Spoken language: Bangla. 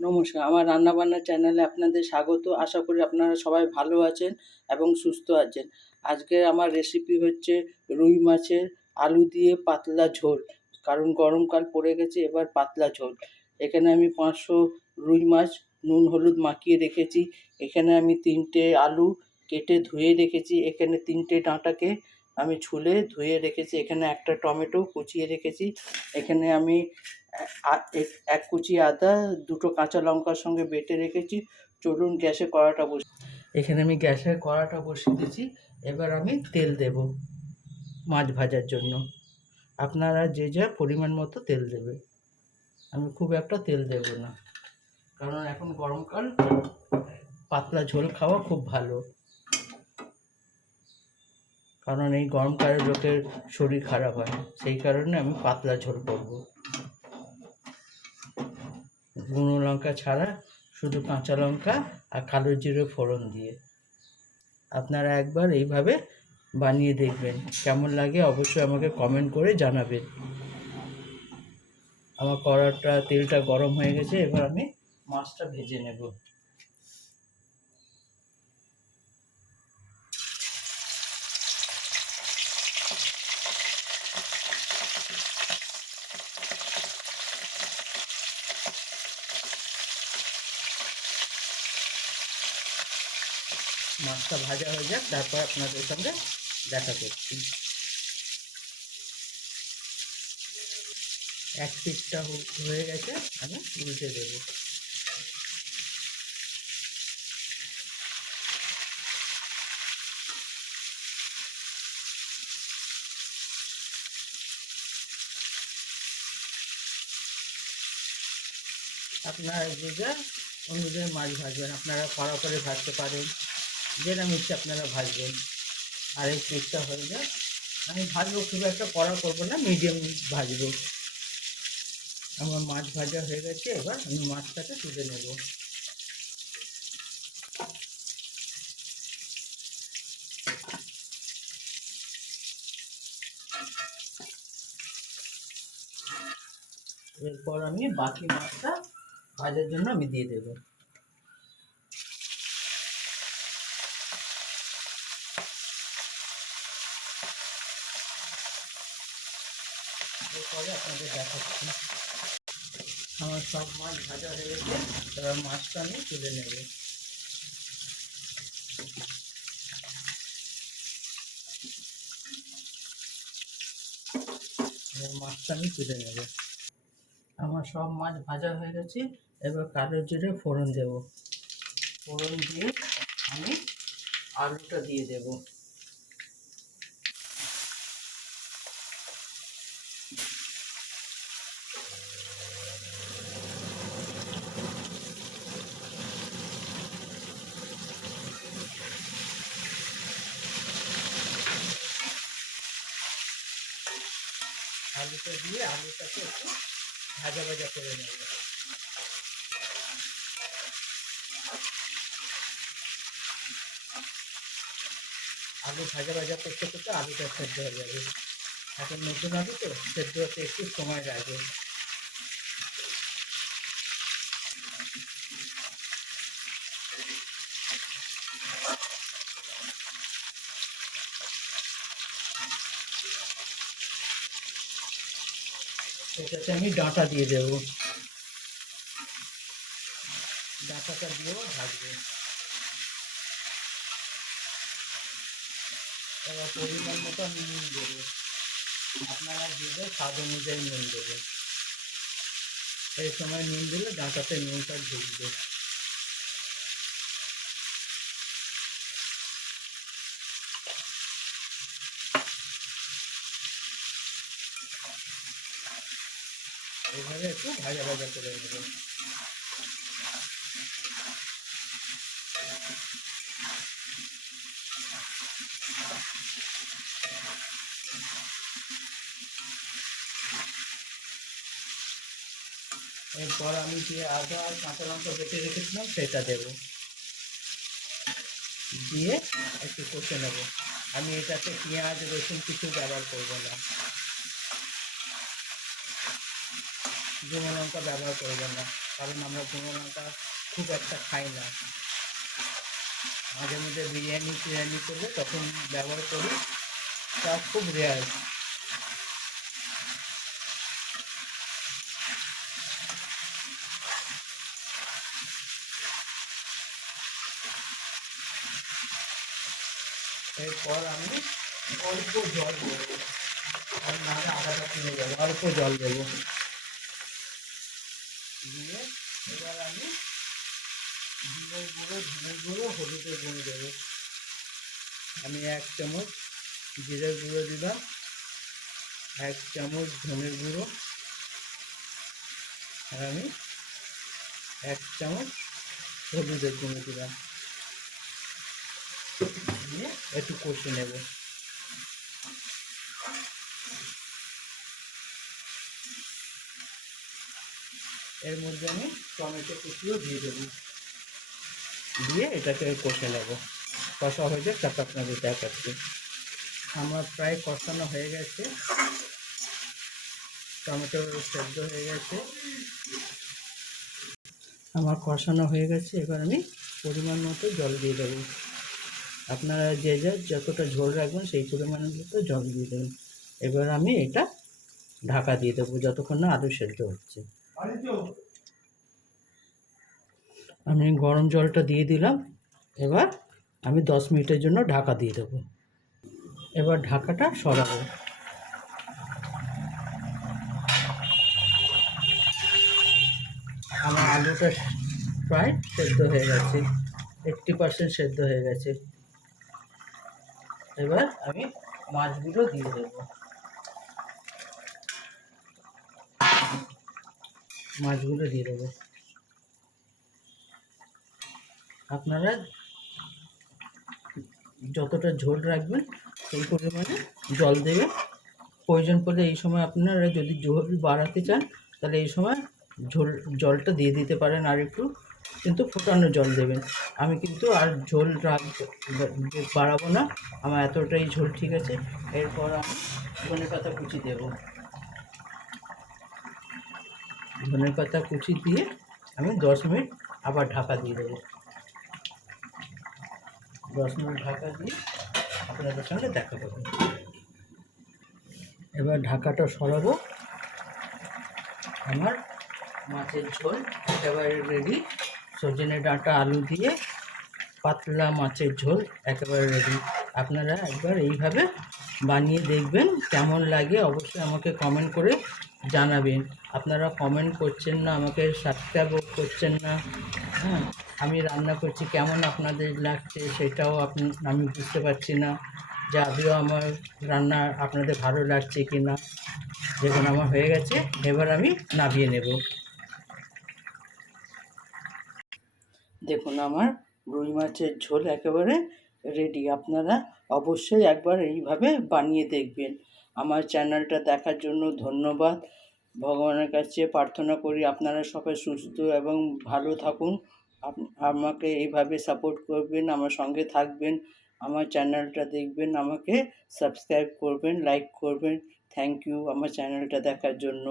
নমস্কার, আমার রান্নাবান্না চ্যানেলে আপনাদের স্বাগত। আশা করি আপনারা সবাই ভালো আছেন এবং সুস্থ আছেন। আজকের আমার রেসিপি হচ্ছে রুই মাছের আলু দিয়ে পাতলা ঝোল। কারণ গরমকাল পড়ে গেছে, এবার পাতলা ঝোল। এখানে আমি 500 রুই মাছ নুন হলুদ মাখিয়ে রেখেছি। এখানে আমি 3টে আলু কেটে ধুয়ে রেখেছি। এখানে 3টে ডাঁটাকে আমি ছুলে ধুয়ে রেখেছি। এখানে একটা টমেটো কুচিয়ে রেখেছি। এখানে আমি এক কুচি আদা, দুটো কাঁচা লঙ্কার সঙ্গে বেটে রেখেছি। চলুন গ্যাসে কড়াটা এখানে আমি গ্যাসের কড়াটা বসিয়ে দিয়েছি। এবার আমি তেল দেব মাছ ভাজার জন্য। আপনারা যে যা পরিমাণ মতো তেল দেবে। আমি খুব একটা তেল দেব না, কারণ এখন গরমকাল, পাতলা ঝোল খাওয়া খুব ভালো। কারণ এই গরমকালে লোকের শরীর খারাপ হয়, সেই কারণে আমি পাতলা ঝোল করব। গুঁড়ো লঙ্কা ছাড়া শুধু কাঁচা লঙ্কা আর কালো জিরে ফোড়ন দিয়ে। আপনারা একবার এইভাবে বানিয়ে দেখবেন, কেমন লাগে অবশ্যই আমাকে কমেন্ট করে জানাবেন। আমার কড়াটা তেলটা গরম হয়ে গেছে, এবার আমি মাছটা ভেজে নেব। মাছটা ভাজা হয়ে যাক, তারপর আপনাদের সঙ্গে দেখা করছি। এক পিঠটা হয়ে গেছে, আমি উল্টে দেবো। আপনারা যে যা অনুযায়ী মাছ ভাজবেন, আপনারা কড়া করে ভাজতে পারেন, যেরকম ইচ্ছে আপনারা ভাজবেন। আর এই পিঠটা হয়ে যায়, আমি ভাজবো, খুব একটা কড়া করবো না, মিডিয়াম ভাজবো। আমার মাছ ভাজা হয়ে গেছে, এবার আমি মাছটাকে তুলে নেব। এরপর আমি বাকি মাছটা ভাজার জন্য আমি দিয়ে দেব। এরপরে আপনাদের দেখাচ্ছি। আমার সব মাছ ভাজা হয়ে গেছে, এবার মাছটা আমি তুলে নেব। মাছটা আমি তুলে নেব। আমার সব মাছ ভাজা হয়ে গেছে, এবার কালো জিরে ফোড়ন দেব। ফোড়ন দিয়ে আমি আলুটা দিয়ে দেব। আলুটা দিয়ে আলুটাকে একটু ভাজা ভাজা করে নেব। আলু ভাজা ভাজা করতে করতে আলুটা সেদ্ধ হয়ে যাবে। এখন নতুন আলু তো সেদ্ধ হতে একটু সময় লাগে। এটাতে আমি ডাঁটা দিয়ে দেবো। ডাঁটাটা দিয়েও ভাজবো। এবার পরিমাণ মতো আমি নুন দেবো। আপনারা দিলে স্বাদ অনুযায়ী নুন দেবে। এই সময় নুন দিলে ডাঁটাতে নুনটা ঢুকবে। এইভাবে একটু ভাজা ভাজা করে নেব। এরপর আমি যে আদা আর কাঁচা লঙ্কা বেটে রেখেছিলাম সেটা দেব, দিয়ে একটু কষে নেব। আমি এটাতে পেঁয়াজ রসুন কিছু ব্যবহার করব না, গুঁড়ো লঙ্কা ব্যবহার করব না, কারণ আমরা গুঁড়ো লঙ্কা খুব একটা খাই না। মাঝে মধ্যে বিরিয়ানি করলে তখন ব্যবহার করি, তা খুব রেয়ার। এরপর আমি অল্প জল দেবো, আর নাহলে আদাটা কিনে যাবো। অল্প জল দেবো, দিয়ে এবার আমি জিরের গুঁড়ো, ধনের গুঁড়ো, হলুদের গুঁড়ো দেবো। আমি 1 চামচ জিরের গুঁড়ো দিলাম, 1 চামচ ধনের গুঁড়ো, আর আমি 1 চামচ হলুদের গুঁড়ো দিলাম, দিয়ে একটু কষে নেব। এর মধ্যে আমি টমেটো কুচিও দিয়ে দেবো, দিয়ে এটাকে কষে নেব। কষা হয়ে যাক, তারপর আপনাদের দেখাচ্ছি। আমার প্রায় কষানো হয়ে গেছে, টমেটো সেদ্ধ হয়ে গেছে, আমার কষানো হয়ে গেছে। এবার আমি পরিমাণ মতো জল দিয়ে দেবো। আপনারা যে যার যতটা ঝোল রাখবেন সেই পরিমাণ মতো জল দিয়ে দেবেন। এবার আমি এটা ঢাকা দিয়ে দেবো যতক্ষণ না আলু সেদ্ধ হচ্ছে। আমি গরম জলটা দিয়ে দিলাম। এবার আমি 10 মিনিটের জন্য ঢাকা দিয়ে দেবো। এবার ঢাকাটা সরাবো। আমার আলুটা প্রায় সেদ্ধ হয়ে গেছে, 80% সেদ্ধ হয়ে গেছে। এবার আমি মাছগুলো দিয়ে দেবো। মাছগুলো দিয়ে দেবো। আপনারা যতটা ঝোল রাখবেন সেই পরিমাণে জল দেবেন। প্রয়োজন পড়লে এই সময় আপনারা যদি ঝোল বাড়াতে চান তাহলে এই সময় জলটা দিয়ে দিতে পারেন আর একটু, কিন্তু ফোটানো জল দেবেন। আমি কিন্তু আর ঝোল বাড়াবো না, আমার এতটাই ঝোল ঠিক আছে। এরপর আমি ধনেপাতা কুচি দেবো। ধনেপাতা কুচি দিয়ে আমি 10 মিনিট আবার ঢাকা দিয়ে দেবো। 10 মিনিট ঢাকা দিয়ে আপনাদের সঙ্গে দেখা করবো। এবার ঢাকাটা সরাবো। আমার মাছের ঝোল একেবারে রেডি। সজনে ডাঁটা আলু দিয়ে পাতলা মাছের ঝোল একেবারে রেডি। আপনারা একবার এইভাবে বানিয়ে দেখবেন, কেমন লাগে অবশ্যই আমাকে কমেন্ট করে জানাবেন। আপনারা কমেন্ট করছেন না, আমাকে সাবস্ক্রাইবও করছেন না। হ্যাঁ, আমি রান্না করছি কেমন আপনাদের লাগছে সেটাও আমি বুঝতে পারছি না, যে আদৌ আমার রান্না আপনাদের ভালো লাগছে কি না। দেখুন আমার হয়ে গেছে, এবার আমি নামিয়ে নেব। দেখুন আমার রুই মাছের ঝোল একেবারে রেডি। আপনারা অবশ্যই একবার এইভাবে বানিয়ে দেখবেন। আমার চ্যানেলটা দেখার জন্য ধন্যবাদ। ভগবানের কাছে প্রার্থনা করি আপনারা সবাই সুস্থ এবং ভালো থাকুন। আমাকে এইভাবে সাপোর্ট করবেন, আমার সঙ্গে থাকবেন, আমার চ্যানেলটা দেখবেন, আমাকে সাবস্ক্রাইব করবেন, লাইক করবেন। থ্যাংক ইউ আমার চ্যানেলটা দেখার জন্য।